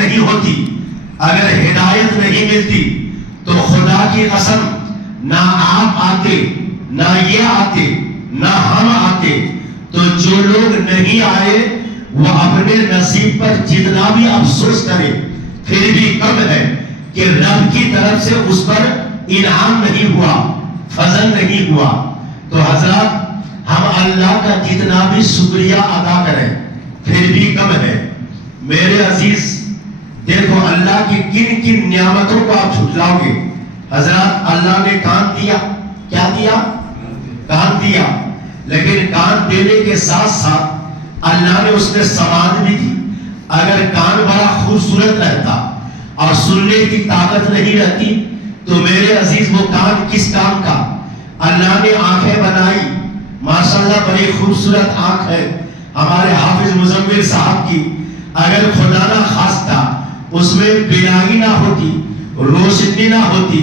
نہیں ہوتی، اگر ہدایت نہیں ملتی تو خدا کی قسم نہ آپ آتے، نہ یہ آتے، نہ ہم آتے، تو جو لوگ نہیں آئے وہ اپنے نصیب پر جتنا بھی افسوس کرے پھر بھی کم ہے کہ رب کی طرف سے اس پر انعام نہیں ہوا، فضل نہیں ہوا۔ تو حضرات ہم اللہ کا جتنا بھی شکریہ ادا کریں پھر بھی کم ہے۔ میرے عزیز دیکھو اللہ کی کن کن نعمتوں کو آپ جھٹلاؤ گے۔ حضرات اللہ نے کان دیا، کیا دیا؟ کان دیا، لیکن کان دینے کے ساتھ ساتھ اللہ نے اس میں سماعت بھی دی۔ اگر کان بڑا خوبصورت رہتا اور سننے کی طاقت نہیں رہتی تو میرے عزیز وہ کان کس کام کا؟ اللہ نے آنکھیں بنائی، ماشاءاللہ بڑی خوبصورت آنکھ ہے ہمارے حافظ مزمل صاحب کی، اگر خدا نہ خواستہ اس میں بینائی نہ ہوتی، روشنی نہ ہوتی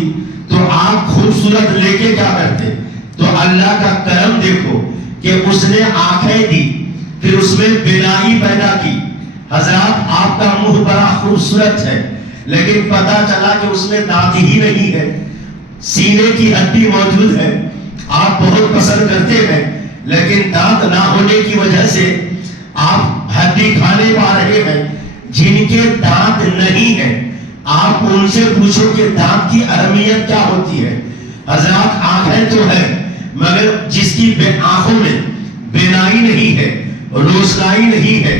تو آنکھ خوبصورت لے کے کیا کرتے؟ تو اللہ کا کرم دیکھو کہ اس نے آنکھیں دی، پھر اس میں بینائی پیدا کی۔ حضرات آپ کا منہ بڑا خوبصورت ہے لیکن پتا چلا کہ اس میں دانت ہی نہیں ہے، سینے کی ہڈی موجود ہے، آپ بہت پسند کرتے ہیں لیکن دانت نہ ہونے کی وجہ سے آپ ہڈی کھانے پا رہے ہیں۔ جن کے دانت نہیں ہیں آپ ان سے پوچھو کہ دانت کی اہمیت کیا ہوتی ہے۔ حضرات آنکھیں تو ہے مگر جس کی آنکھوں میں بینائی نہیں ہے، روشنائی نہیں ہے،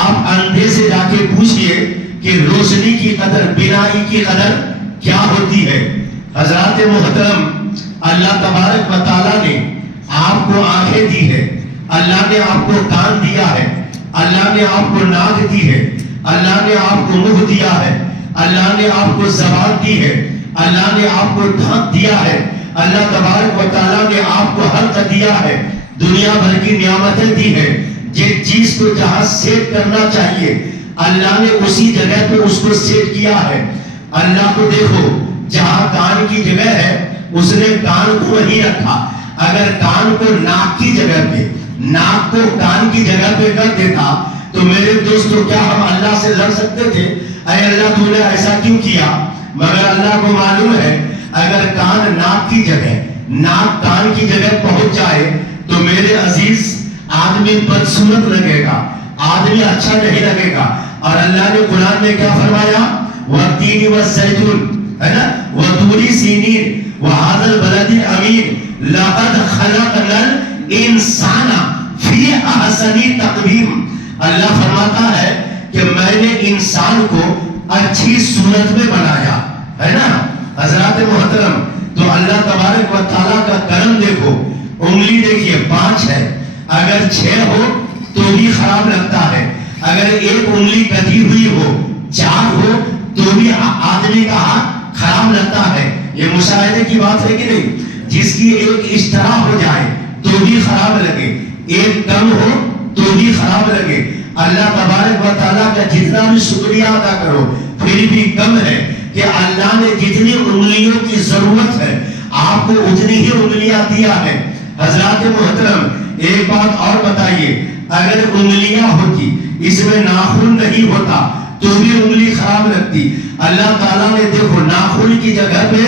آپ اندھے سے جا کے پوچھئے کہ روشنی کی قدر، بینائی کی قدر کیا ہوتی ہے۔ حضرات محترم اللہ تبارک و تعالیٰ نے آپ کو آنکھیں دی ہے، اللہ نے آپ کو کان دیا ہے، اللہ نے آپ کو ناک دی ہے، اللہ نے آپ کو منہ دیا ہے، اللہ نے آپ کو زبان دی ہے، اللہ نے آپ کو دانت دیا ہے، اللہ تبارک و تعالیٰ نے آپ کو حلق دیا ہے، دنیا بھر کی نعمتیں دی ہے۔ جس چیز کو جہاں سیٹ کرنا چاہیے اللہ نے اسی جگہ پہ اس کو سیٹ کیا ہے۔ اللہ کو دیکھو جہاں کان کی جگہ ہے اس نے کان کو وہیں رکھا، اگر کان کو ناک کی جگہ پہ، ناک کو کان کی جگہ پہ کر دیتا تو میرے دوستو کیا ہم اللہ سے لڑ سکتے تھے؟ اے اللہ تو نے ایسا کیوں کیا؟ مگر اللہ کو معلوم ہے اگر کان ناک کی جگہ، ناک کان کی جگہ پہنچ جائے تو میرے عزیز آدمی بدصورت لگے گا، آدمی اچھا نہیں لگے گا۔ اور اللہ نے قرآن میں کیا فرمایا؟ وَالتِّينِ وَالزَّيْتُونِ، ہے نا، وَطُورِ سِینِین وَهَٰذَا الْبَلَدِ الْأَمِینِ لَقَدْ خَلَقْنَا الْإِنسَانَ فِی أَحْسَنِ تَقْوِیمٍ۔ اللہ فرماتا ہے کہ میں نے انسان کو اچھی صورت میں بنایا، ہے نا۔ حضرات محترم تو اللہ تبارک و تعالیٰ کا کرم دیکھو، انگلی دیکھیے 5 ہے، اگر 6 ہو تو بھی خراب لگتا ہے، اگر ایک انگلی کٹی ہوئی ہو، 4 ہو تو بھی آدمی کا ہاتھ خراب لگتا ہے۔ یہ مشاہدے کی بات ہے کہ نہیں؟ جس کی ایک اشترا ہو جائے تو بھی خراب لگے، ایک کم ہو تو بھی خراب لگے۔ اللہ تبارک و تعالیٰ کا جتنا بھی شکریہ ادا کرو پھر بھی کم ہے کہ اللہ نے جتنی انگلیوں کی ضرورت ہے آپ کو اتنی ہی انگلیاں دیا ہے۔ حضرات محترم ایک بات اور بتائیے، اگر انگلیاں ہوتی اس میں ناخن نہیں ہوتا تو بھی انگلی خراب لگتی۔ اللہ تعالیٰ نے دیکھو ناخن کی جگہ پہ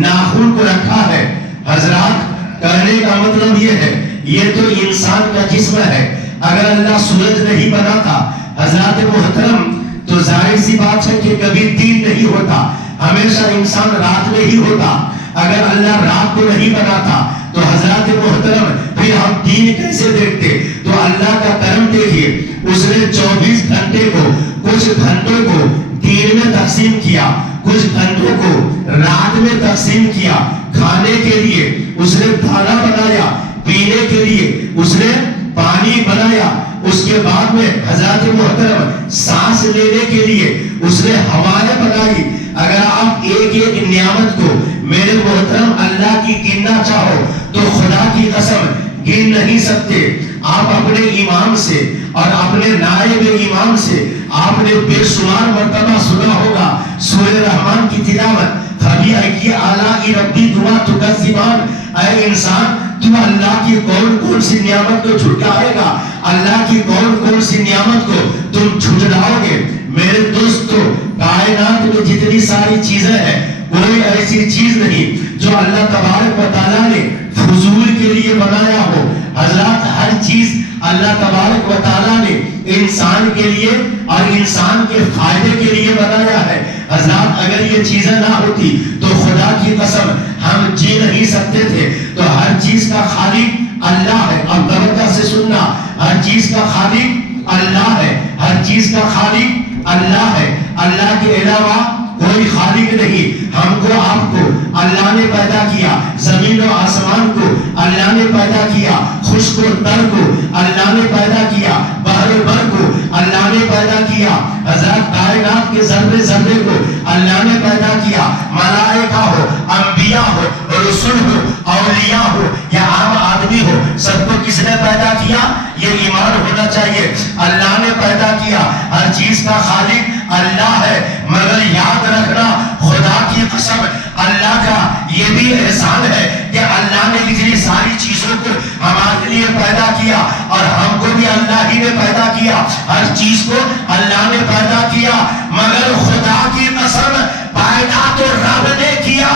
ناخن کو رکھا ہے۔ حضرات کہنے کا مطلب یہ ہے یہ تو انسان کا جسم ہے، اگر اللہ سورج نہیں بناتا حضرات محترم تو ظاہر سی بات ہے کہ کبھی دن نہیں ہوتا، ہمیشہ انسان رات میں ہی ہوتا۔ اگر اللہ رات کو نہیں بناتا تو حضرات محترم پھر ہم دین کیسے دیکھتے؟ تو اللہ کا کرم دیکھیے، اس نے 24 گھنٹے کو، کچھ گھنٹوں کو دن میں تقسیم کیا، کچھ گھنٹوں کو رات میں تقسیم کیا۔ کھانے کے لیے اس نے کھانا بنایا، پینے کے لیے اس نے پانی بنایا، اس کے بعد میں حضرات محترم سانس لینے کے لیے اس نے ہوائیں بنائی۔ اگر آپ ایک ایک نعمت کو میرے محترم اللہ کی گننا چاہو تو خدا کی قسم گن نہیں سکتے۔ آپ اپنے امام سے اور اپنے نائب امام سے آپ نے بے شمار مرتبہ سنا ہوگا سورہ رحمان کی تلاوت، فَبِأَيِّ آلَاءِ رَبِّكُمَا تُكَذِّبَانِ۔ اے انسان تو اللہ کی کون کون سی نعمت کو جھٹلائے گا؟ اللہ کی کون کون سی نعمت کو تم جھٹلاؤ گے؟ میرے دوستو کائنات میں جتنی ساری چیزیں ہیں کوئی ایسی چیز نہیں جو اللہ تبارک و تعالیٰ نے فضول کے لیے بنایا ہو. حضرات ہر چیز اللہ تبارک و تعالیٰ نے انسان کے لیے اور انسان کے فائدے کے لیے بنایا ہے. حضرات اگر یہ چیزیں نہ ہوتی تو خدا کی قسم ہم جی نہیں سکتے تھے. تو ہر چیز کا خالق اللہ ہے. اب توجہ سے سننا, ہر چیز کا خالق اللہ ہے, ہر چیز کا خالق اللہ ہے. اللہ کے علاوہ کوئی خالق نہیں. ہم کو آپ کو اللہ نے پیدا کیا, زمین و آسمان کو اللہ نے پیدا کیا, خشک و تر کو اللہ نے پیدا کیا, بحر و بر کو اللہ نے پیدا کیا. حضرات کائنات کے ذرے ذرے کو اللہ نے پیدا کیا. ملائکہ ہو, انبیاء ہو, رسول ہو, اولیاء ہو یا عام آدمی ہو, سب کو کس نے پیدا کیا؟ یہ ایمان ہونا چاہیے. اللہ نے پیدا کیا. ہر چیز کا خالق اللہ ہے. مگر یاد رکھنا خدا کی قسم اللہ کا یہ بھی احسان ہے کہ اللہ نے اتنی ساری چیزوں کو ہمارے لیے پیدا کیا اور ہم کو بھی اللہ ہی نے پیدا کیا. ہر چیز کو اللہ نے پیدا کیا. مگر خدا کی قسم پیدا تو رب نے کیا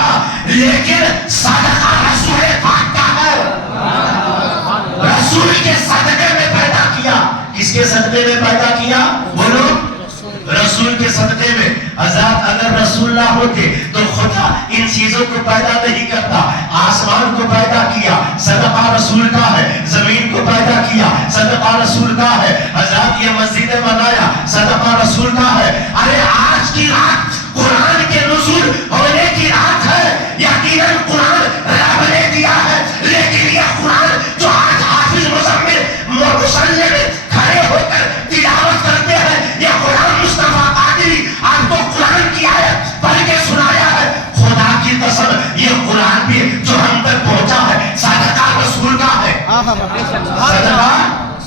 لیکن صدقہ رسول پاک کا ہے. رسول کے صدقے میں پیدا کیا. کس کے صدقے میں پیدا کیا؟ بولو, رسول کے صدقے میں. حضرات اگر رسول نہ ہوتے تو خدا ان چیزوں کو پیدا نہیں کرتا. آسمان کو پیدا کیا, صدقہ رسول کا ہے. زمین کو پیدا کیا, صدقہ رسول کا ہے. حضرات یہ مسجد بنایا, صدقہ رسول کا ہے. ارے آج کی رات قرآن کے نزول ہونے کی رات ہے. یقیناً قرآن رب نے دیا ہے, لیکن یہ قرآن جو آج حافظ مزمل مصلی میں کھڑے ہو کر تلاوت کرتے ہیں, یہ قرآن مصطفیٰ قادری آپ کو قرآن کی آیت پڑھ کے سنایا ہے. خدا کی قسم یہ قرآن بھی جو ہم تک پہنچا ہے صدقہ رسول کا ہے. صدقہ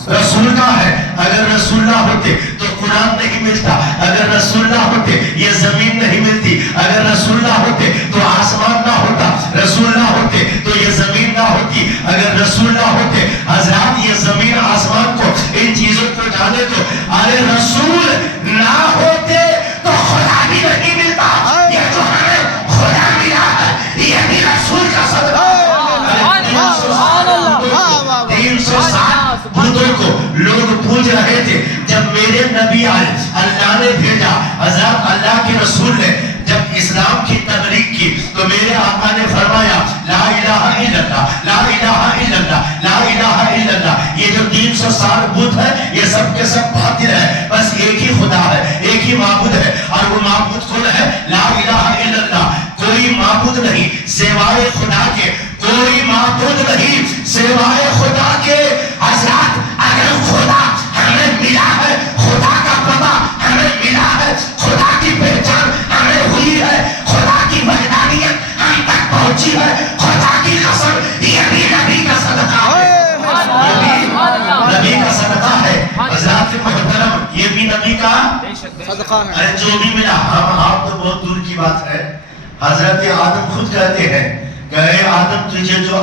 رسول کا ہے. اگر رسول نہ ہوتے تو قرآن نہیں ملتا. اگر رسول نہ ہوتے یہ زمین نہیں ملتی. اگر رسول نہ ہوتے تو آسمان نہ ہوتا. رسول نہ ہوتے تو یہ زمین نہ ہوتی. اگر رسول نہ ہوتے حضرات یہ زمین آسمان کو ان چیزوں کو جانے تو ارے رسول نہ ہوتے تو خدا بھی نہیں ملتا. یہ جو ہمیں خدا ملا ہے یہ بھی رسول کا صدقہ ہے. 360 بتوں کو لوگ پوج رہے تھے جب میرے نبی آئے, اللہ نے بھیجا. حضرات اللہ کے رسول نے جب اسلام کی تبلیغ کی تو میرے آقا نے فرمایا لا الہ الا اللہ, لا الہ الا اللہ, لا الہ الا اللہ. یہ جو 360 بت ہے یہ سب کے سب باطل ہے. بس ایک ہی خدا ہے, ایک ہی معبود ہے اور وہ معبود کون ہے؟ لا الہ الا اللہ. کوئی معبود نہیں سوائے خدا کے, کوئی معبود نہیں سوائے خدا کے. حضرات اگر خدا ہمیں ملا ہے, خدا کا پتہ ہمیں ملا ہے, خدا کی پہچان ہمیں ہوئی ہے, خدا کی وحدانیت ہم تک پہنچی ہے, خدا کی قسم یہ بھی نبی کا صدقہ ہے. نبی کا صدقہ ہے. حضرات محترم یہ بھی نبی کا صدقہ ہے. جو بھی ملا, ہم آپ تو بہت دور کی بات ہے. حضرت آدم خود کہتے ہیں کہ اے آدم تجھے جو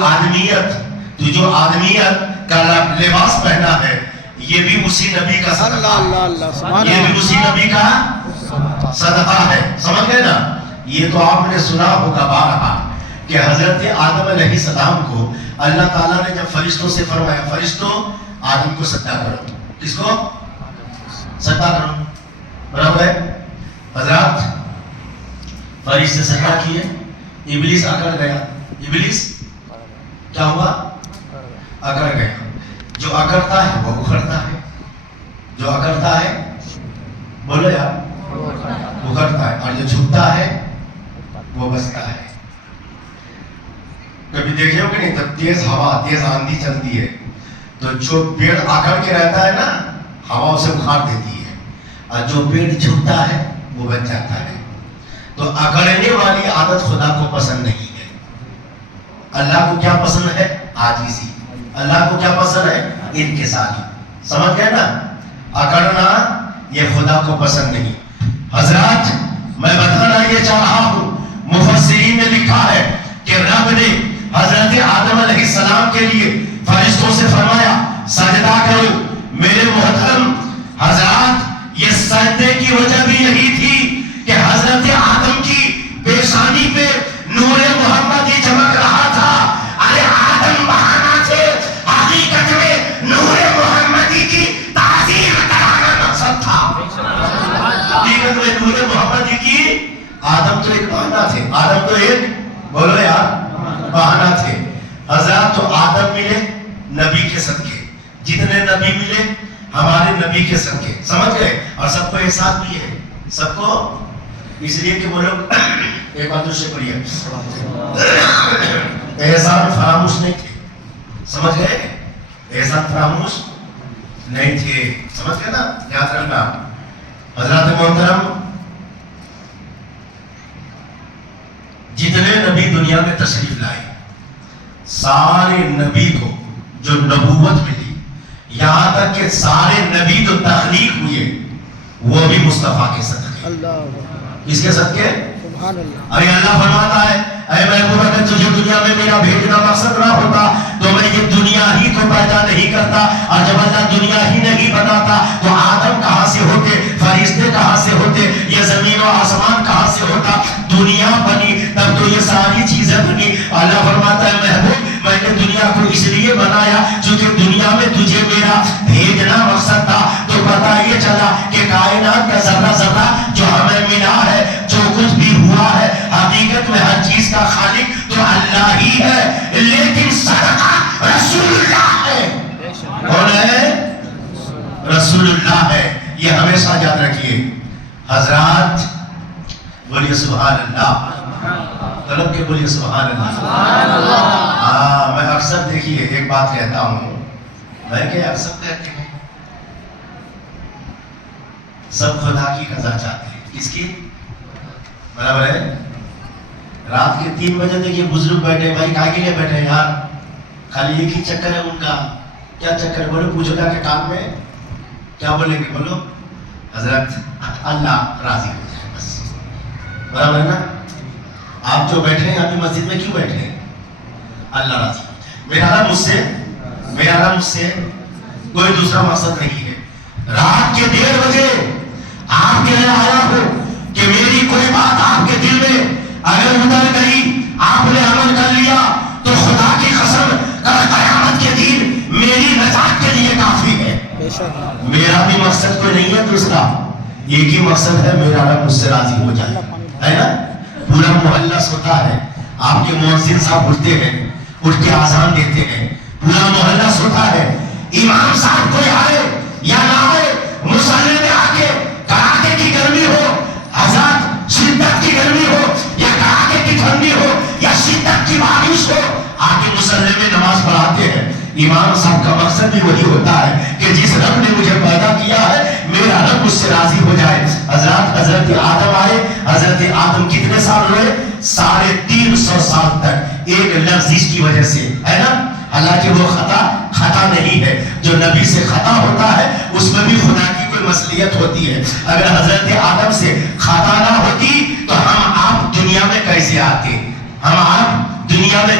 آدمیت کا لباس پہنا ہے یہ بھی اسی نبی کا صدقہ ہے. یہ بھی اسی نبی کا صدقہ ہے. سمجھ گئے نا؟ یہ تو آپ نے سنا ہوگا بارہا کہ حضرت آدم علیہ السلام کو اللہ تعالیٰ نے جب فرشتوں سے فرمایا فرشتوں آدم کو سجدہ کرو. کس کو سجدہ کرو؟ برابر ہے. حضرات فرشتے سجدہ کیے, ابلیس اکڑ گیا. ابلیس کیا ہوا؟ اکڑ گیا. جو اکڑتا ہے وہ اکھڑتا ہے, جو اکڑتا ہے بولو یار اکھڑتا ہے, اور جو جھکتا ہے وہ بچتا ہے. کبھی دیکھے ہو کہ نہیں جب تیز ہوا تیز آندھی چلتی ہے تو جو پیڑ اکڑ کے رہتا ہے نا ہوا اسے اکھاڑ دیتی ہے, اور جو پیڑ جھکتا ہے وہ بچ جاتا ہے. تو اکڑنے والی عادت خدا کو پسند نہیں ہے. اللہ کو کیا پسند ہے؟ عاجزی. اللہ کو کیا پسند ہے؟ انکساری. سمجھ گئے نا؟ اکڑنا یہ خدا کو پسند نہیں. حضرات میں بتانا یہ چاہ رہا ہوں, مفسرین نے لکھا ہے کہ رب نے حضرت آدم علیہ السلام کے لیے فرشتوں سے فرمایا سجدہ کرو. میرے محترم حضرات یہ سجدے کی وجہ بھی یہی تھی کہ حقیقت میں نور محمد کی آدم تو ایک بہانہ تھے، آدم تو ایک بولو یار بہانہ تھے. حضرات تو آدم ملے نبی کے صدقے، جتنے نبی ملے ہمارے نبی کے صدقے، سمجھ گئے؟ اور سب کو احساس بھی ہے، سب کو، اس لیے کہ وہ لوگ ایک بات دوسرے پڑھیے، احسان فراموش نہیں تھے، سمجھ گئے؟ احسان فراموش نہیں تھے، سمجھ گئے نا؟ یاد رکھنا. حضرات محترم، جتنے نبی دنیا میں تشریف لائے سارے نبی کو جو نبوت ملی، یہاں تک کہ سارے نبی جو تخلیق ہوئے وہ بھی مصطفیٰ کے صدقے. کس کے صدقے؟ ارے اللہ فرماتا ہے اے محبوب اگر تجھے دنیا میں میرا بھیجنا مقصد نہ ہوتا تو میں یہ دنیا ہی کو پیدا نہیں کرتا. اور جب اللہ دنیا ہی نہیں بناتا تو آدم کہاں سے ہوتے، فرشتے کہاں سے ہوتے، یہ زمین و آسمان کہاں سے ہوتا. دنیا بنی تب تو یہ ساری چیزیں بنی. اللہ فرماتا ہے محبوب میں نے دنیا کو اس لیے بنایا چونکہ دنیا میں تجھے میرا بھیجنا مقصد تھا. تو پتہ یہ چلا کہ کائنات کا ذرہ ذرہ جو ہمیں ملا ہے، جو کچھ بھی ہوا ہے، حقیقت میں ہر چیز کا خالق تو اللہ ہی ہے، لیکن صدقہ رسول اللہ ہے. کون ہے؟ رسول اللہ ہے. یہ ہمیشہ یاد رکھیے. حضرات بولیے سبحان اللہ، طلب کے بولیے سبحان اللہ. ہاں میں اکثر دیکھیے ایک بات کہتا ہوں، میں کہ اکثر کہتے ہیں سب خدا کی قضا چاہتے ہیں. کس کی؟ برابر ہے. رات کے 3 بجے دیکھیے بزرگ بیٹھے، بھائی کہاں کے لیے بیٹھے یار؟ خالی ایک ہی چکر ہے ان کا. کیا چکر؟ بولو پوچھو جا کے کان میں کیا بولیں گے؟ بولو حضرت اللہ راضی ہو جائے بس. برابر ہے نا؟ آپ جو بیٹھے ہیں ابھی مسجد میں کیوں بیٹھے ہیں؟ اللہ راضی ہو جائے. میرا رب مجھ سے کوئی دوسرا مقصد نہیں ہے. رات کے 1:30 بجے آپ کے لیے آیا ہو کہ میری کوئی بات آپ کے دل میں اگر اتر گئی، آپ نے عمل کر لیا تو خدا کی قسم قیامت کے دن میری نجات کے لیے کافی ہے. میرا بھی مقصد کوئی نہیں ہے دوسرا، ایک ہی مقصد ہے میرا رب مجھ سے راضی ہو جائے، ہے نا؟ پورا محلہ سوتا ہے، آپ کے مؤذن صاحب اٹھتے ہیں، اٹھ کے اذان دیتے ہیں، پورا محلہ سوتا ہے. امام صاحب کوئی آئے یا نہ آئے، مصلی میں آ کے کڑاکے کی گرمی ہو، حضرات شدت کی گرمی ہو یا کڑاکے کی ٹھنڈی ہو یا شدت کی بارش ہو، آ کے مصلی میں نماز پڑھاتے ہیں. امام صاحب کا مقصد بھی وہی ہوتا ہے کہ جس رب نے مجھے پیدا کیا ہے میرا رب مجھ سے راضی ہو جائے. حضرت آدم آئے، حضرت آدم کتنے سال ہوئے؟ 350 سال تک ایک لفظ کی وجہ سے، ہے نا؟ حالانکہ وہ خطا نہیں ہے. جو نبی سے خطا ہوتا ہے اس میں بھی خدا کی کوئی مصلحت ہوتی ہے. اگر حضرت آدم سے خطا نہ ہوتی تو ہم آپ دنیا میں کیسے آتے؟ ہم آپ دنیا میں